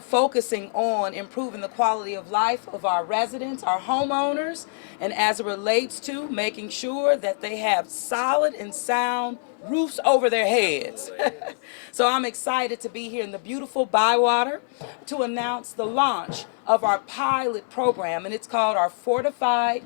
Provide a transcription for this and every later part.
focusing on improving the quality of life of our residents, our homeowners, and as it relates to making sure that they have solid and sound roofs over their heads. So I'm excited to be here in the beautiful Bywater to announce the launch of our pilot program, and it's called our Fortified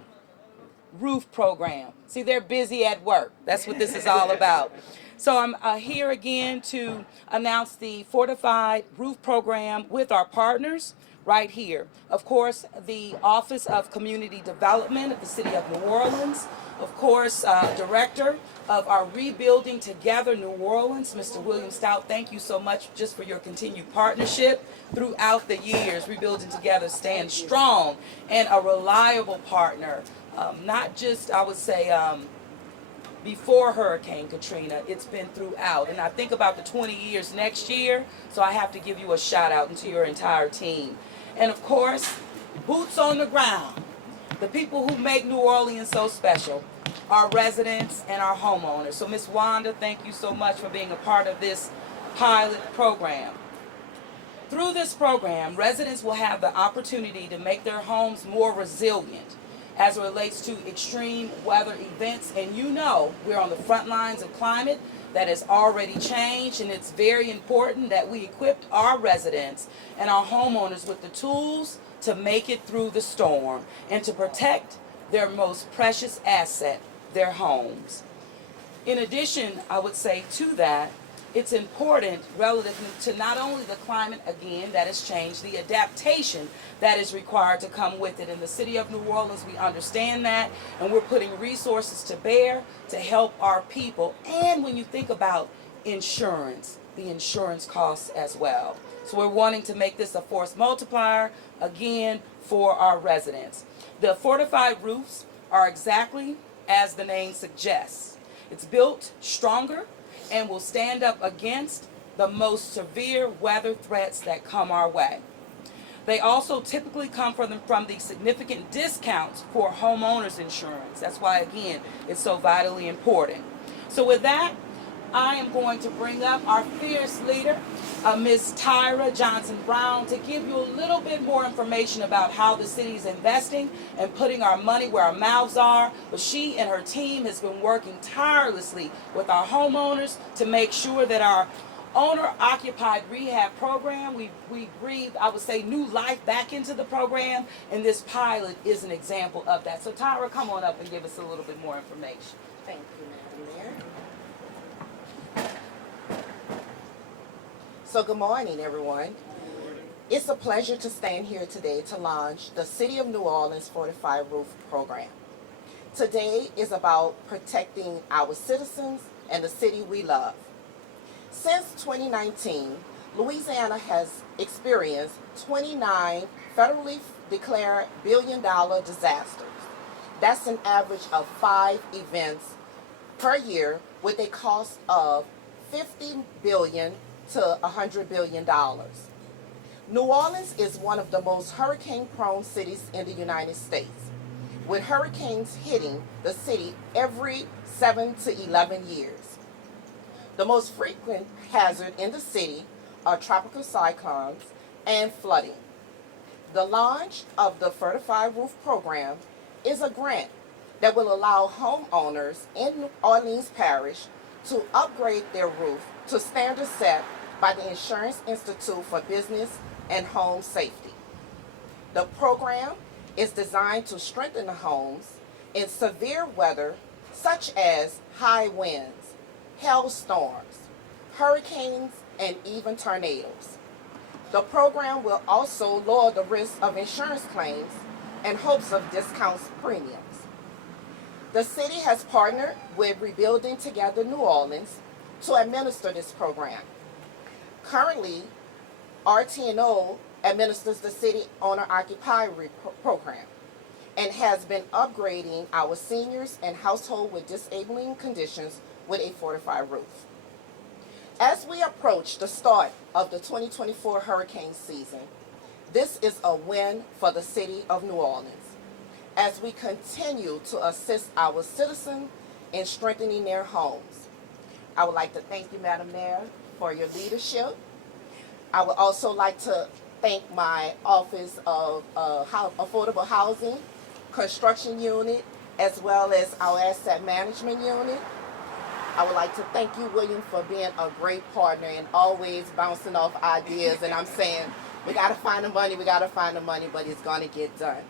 Roof Program. See, they're busy at work. That's what this is all about. So I'm here again to announce the Fortified Roof Program with our partners right here. Of course, the Office of Community Development of the City of New Orleans. Of course, Director of our Rebuilding Together New Orleans, Mr. William Stout. Thank you so much just for your continued partnership throughout the years. Rebuilding Together stands strong and a reliable partner. Not just, I would say, before Hurricane Katrina, it's been throughout. And I think about the 20 years next year, so I have to give you a shout out into your entire team. And of course, boots on the ground, the people who make New Orleans so special, our residents and our homeowners. So Ms. Wanda, thank you so much for being a part of this pilot program. Through this program, residents will have the opportunity to make their homes more resilient as it relates to extreme weather events. And you know, we're on the front lines of climate that has already changed, and it's very important that we equip our residents and our homeowners with the tools to make it through the storm and to protect their most precious asset, their homes. In addition, I would say to that, it's important relative to not only the climate, again, that has changed, the adaptation that is required to come with it. In the city of New Orleans, we understand that, and we're putting resources to bear to help our people. And when you think about insurance, the insurance costs as well. So we're wanting to make this a force multiplier, again, for our residents. The fortified roofs are exactly as the name suggests. It's built stronger and will stand up against the most severe weather threats that come our way. They also typically come from the significant discounts for homeowners insurance. That's why, again, it's so vitally important. So with that, I am going to bring up our fierce leader, Ms. Tyra Johnson Brown, to give you a little bit more information about how the city is investing and putting our money where our mouths are. But she and her team has been working tirelessly with our homeowners to make sure that our owner-occupied rehab program, we breathed, I would say, new life back into the program, and this pilot is an example of that. So Tyra, come on up and give us a little bit more information. Thank you, Madam Mayor. So good morning, everyone. It's a pleasure to stand here today to launch the City of New Orleans Fortified Roof Program. Today is about protecting our citizens and the city we love. Since 2019, Louisiana has experienced 29 federally declared billion-dollar disasters. That's an average of 5 events per year with a cost of $50 billion to $100 billion. New Orleans is one of the most hurricane-prone cities in the United States, with hurricanes hitting the city every 7 to 11 years. The most frequent hazard in the city are tropical cyclones and flooding. The launch of the Fortified Roof Program is a grant that will allow homeowners in New Orleans Parish to upgrade their roof to standards set by the Insurance Institute for Business and Home Safety. The program is designed to strengthen the homes in severe weather such as high winds, hailstorms, hurricanes, and even tornadoes. The program will also lower the risk of insurance claims and hopes of discounts premiums. The city has partnered with Rebuilding Together New Orleans to administer this program. Currently, RT&O administers the city owner-occupied program and has been upgrading our seniors and households with disabling conditions with a fortified roof. As we approach the start of the 2024 hurricane season, this is a win for the city of New Orleans as we continue to assist our citizens in strengthening their homes. I would like to thank you, Madam Mayor, for your leadership. I would also like to thank my Office of Affordable Housing Construction Unit, as well as our Asset Management Unit. I would like to thank you, William, for being a great partner and always bouncing off ideas. And I'm saying, we got to find the money, but it's going to get done.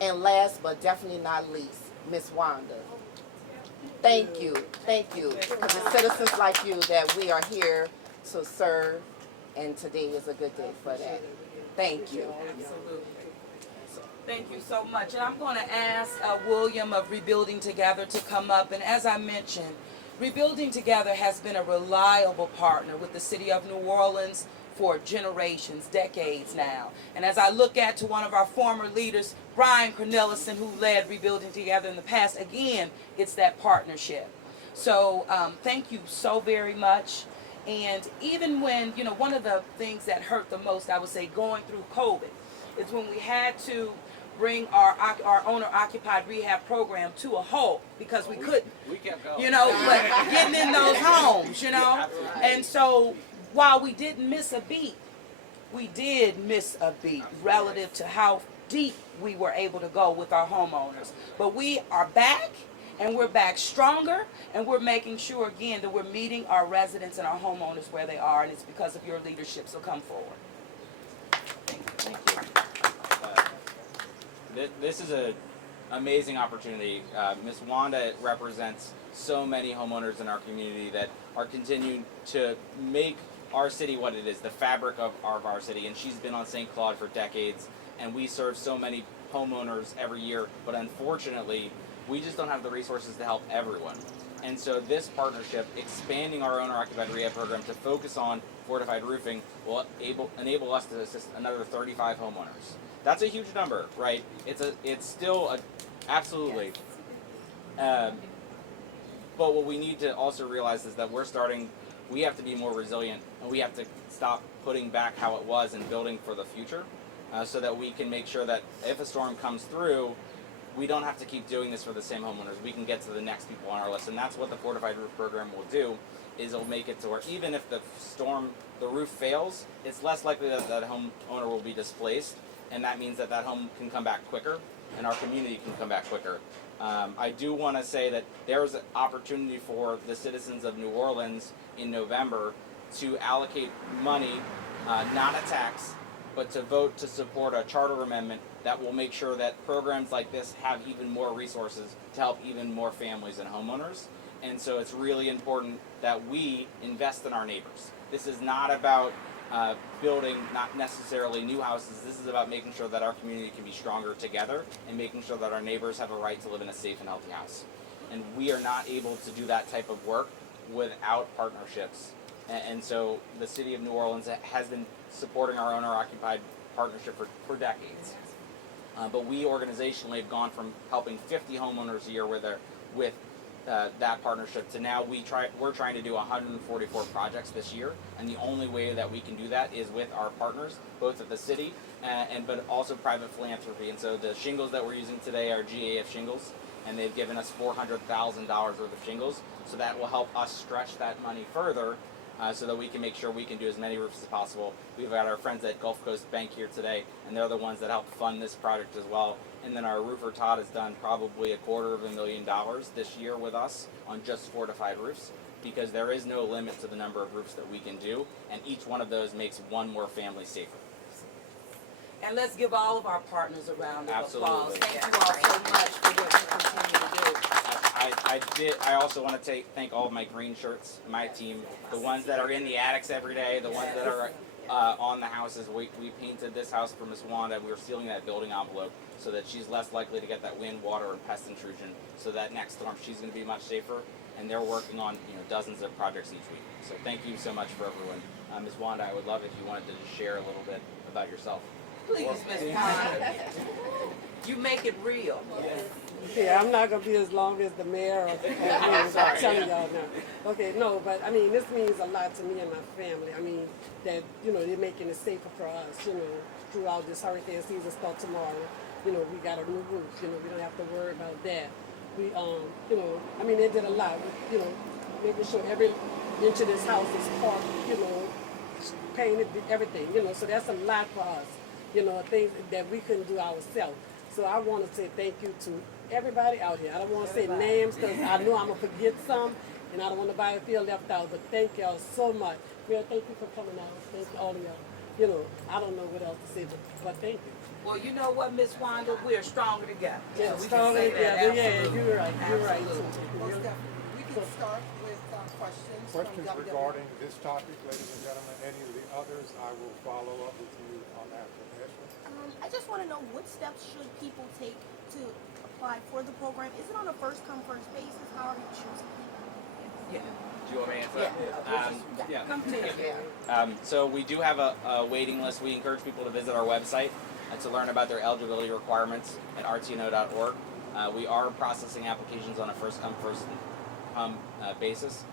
And last but definitely not least, Miss Wanda. Thank you, because it's citizens like you that we are here to serve, and today is a good day for that. Thank you. Absolutely. Thank you so much. And I'm going to ask William of Rebuilding Together to come up. And as I mentioned, Rebuilding Together has been a reliable partner with the city of New Orleans for generations, decades now. And as I look at to one of our former leaders, Brian Cornelison, who led Rebuilding Together in the past, again, it's that partnership. So thank you so very much. And even when, one of the things that hurt the most, I would say, going through COVID, is when we had to bring our owner-occupied rehab program to a halt because we couldn't, We kept going. but getting in those homes, And so while we didn't miss a beat, we did miss a beat relative to how deep we were able to go with our homeowners. But we are back, and we're back stronger, and we're making sure, again, that we're meeting our residents and our homeowners where they are, and it's because of your leadership, so come forward. Thank you. This is an amazing opportunity. Ms. Wanda represents so many homeowners in our community that are continuing to make our city what it is, the fabric of our city. And she's been on St. Claude for decades, and we serve so many homeowners every year. But unfortunately, we just don't have the resources to help everyone. And so this partnership, expanding our owner-occupied rehab program to focus on fortified roofing, will enable us to assist another 35 homeowners. That's a huge number, right? It's still absolutely. But what we need to also realize is that we have to be more resilient, and we have to stop putting back how it was and building for the future, so that we can make sure that if a storm comes through, we don't have to keep doing this for the same homeowners. We can get to the next people on our list, and that's what the Fortified Roof Program will do, is it'll make it to where even if the roof fails, it's less likely that that homeowner will be displaced, and that means that home can come back quicker, and our community can come back quicker. I do want to say that there's an opportunity for the citizens of New Orleans in November to allocate money, not a tax, but to vote to support a charter amendment that will make sure that programs like this have even more resources to help even more families and homeowners. And so it's really important that we invest in our neighbors. This is not about building not necessarily new houses. This is about making sure that our community can be stronger together and making sure that our neighbors have a right to live in a safe and healthy house. And we are not able to do that type of work without partnerships. And so the city of New Orleans has been supporting our owner-occupied partnership for decades. But we organizationally have gone from helping 50 homeowners a year with that partnership to now we're trying to do 144 projects this year, and the only way that we can do that is with our partners, both at the city but also private philanthropy. And so the shingles that we're using today are GAF shingles, and they've given us $400,000 worth of shingles, so that will help us stretch that money further, so that we can make sure we can do as many roofs as possible. We've got our friends at Gulf Coast Bank here today, and they're the ones that help fund this project as well. And then our roofer Todd has done probably $250,000 this year with us on just fortified roofs, because there is no limit to the number of roofs that we can do, and each one of those makes one more family safer. And let's give all of our partners a round of applause. Absolutely. Thank you all so much for what you continue to do. I also want to thank all of my green shirts, my team, the ones that are in the attics every day, the ones that are on the houses. We painted this house for Miss Wanda. We were sealing that building envelope so that she's less likely to get that wind, water, and pest intrusion. So that next storm, she's going to be much safer. And they're working on dozens of projects each week. So thank you so much for everyone. Ms. Wanda, I would love if you wanted to just share a little bit about yourself. Please, Ms. Wanda, you make it real. Yeah, I'm not gonna be as long as the mayor or I'm telling y'all now. Okay, no, but I mean, this means a lot to me and my family. I mean, that, they're making it safer for us, throughout this hurricane season start tomorrow. We got a new roof, we don't have to worry about that. We, I mean, they did a lot with, making sure every inch of this house is parked, painted, everything, you know, so that's a lot for us, you know, things that we couldn't do ourselves. So I want to say thank you to everybody out here. I don't want to say names because I know I'm going to forget some, and I don't want nobody to feel left out, but thank y'all so much. Mayor, thank you for coming out. Thank all of y'all. You know, I don't know what else to say, but thank you. Well, you know what, Miss Wanda, we're stronger together. Yeah, So we can stronger say together. that. Yeah, Absolutely. you're right. You're right. Absolutely. Most definitely. We can start with questions. Questions from regarding this topic, ladies and gentlemen. Any of the others, I will follow up with you on that. I just want to know, what steps should people take to apply for the program? Is it on a first come first basis? How are you choosing people? Yeah. Do you want me to answer that? Yeah. Come to it. So we do have a waiting list. We encourage people to visit our website to learn about their eligibility requirements at rtno.org. We are processing applications on a first come first basis,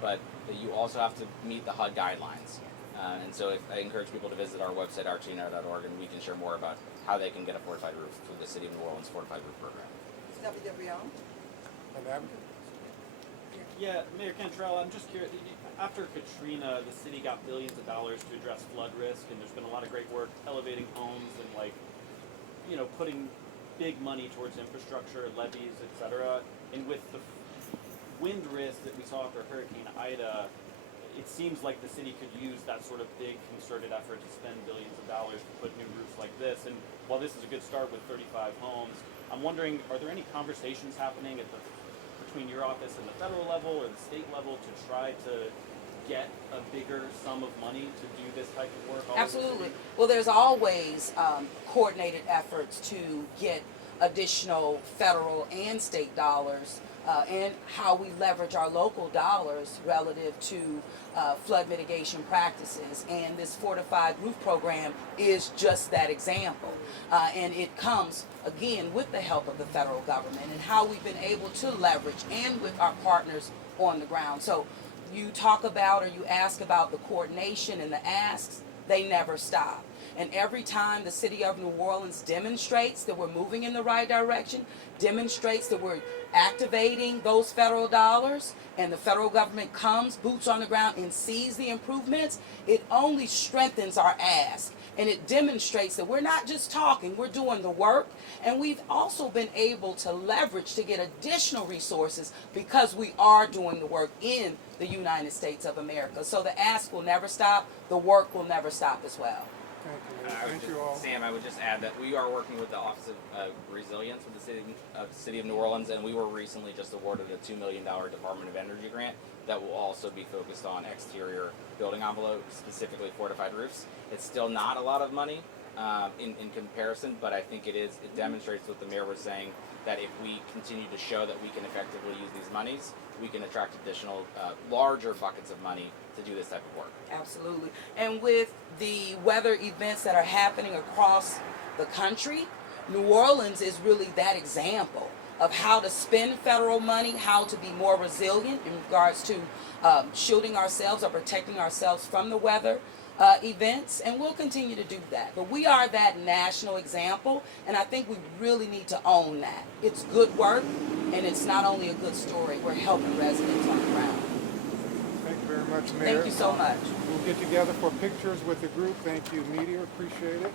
but you also have to meet the HUD guidelines. And so I encourage people to visit our website, rtno.org, and we can share more about how they can get a fortified roof through the City of New Orleans Fortified Roof Program. WWL. An advocate? Yeah, Mayor Cantrell, I'm just curious. After Katrina, the city got billions of dollars to address flood risk, and there's been a lot of great work elevating homes and, like, you know, putting big money towards infrastructure, levees, etc. And with the wind risk that we saw after Hurricane Ida, it seems like the city could use that sort of big concerted effort to spend billions of dollars to put new roofs like this. And while this is a good start with 35 homes, I'm wondering, are there any conversations happening between your office and the federal level or the state level to try to get a bigger sum of money to do this type of work? Absolutely. Well, there's always coordinated efforts to get additional federal and state dollars, and how we leverage our local dollars relative to flood mitigation practices. And this fortified roof program is just that example. And it comes, again, with the help of the federal government and how we've been able to leverage and with our partners on the ground. So you talk about or you ask about the coordination and the asks, they never stop. And every time the City of New Orleans demonstrates that we're moving in the right direction, demonstrates that we're activating those federal dollars, and the federal government comes, boots on the ground, and sees the improvements, it only strengthens our ask. And it demonstrates that we're not just talking, we're doing the work. And we've also been able to leverage to get additional resources because we are doing the work in the United States of America. So the ask will never stop, the work will never stop as well. Thank you all. Sam, I would just add that we are working with the Office of Resilience with the City of New Orleans, and we were recently just awarded a $2 million Department of Energy grant that will also be focused on exterior building envelopes, specifically fortified roofs. It's still not a lot of money in comparison, but I think it demonstrates what the mayor was saying, that if we continue to show that we can effectively use these monies, we can attract additional larger buckets of money to do this type of work. Absolutely. And with the weather events that are happening across the country, New Orleans is really that example of how to spend federal money, how to be more resilient in regards to shielding ourselves or protecting ourselves from the weather events, and we'll continue to do that. But we are that national example, and I think we really need to own that. It's good work, and it's not only a good story, we're helping residents on the ground. Thank you very much, Mayor. Thank you so much. We'll get together for pictures with the group. Thank you, media. Appreciate it.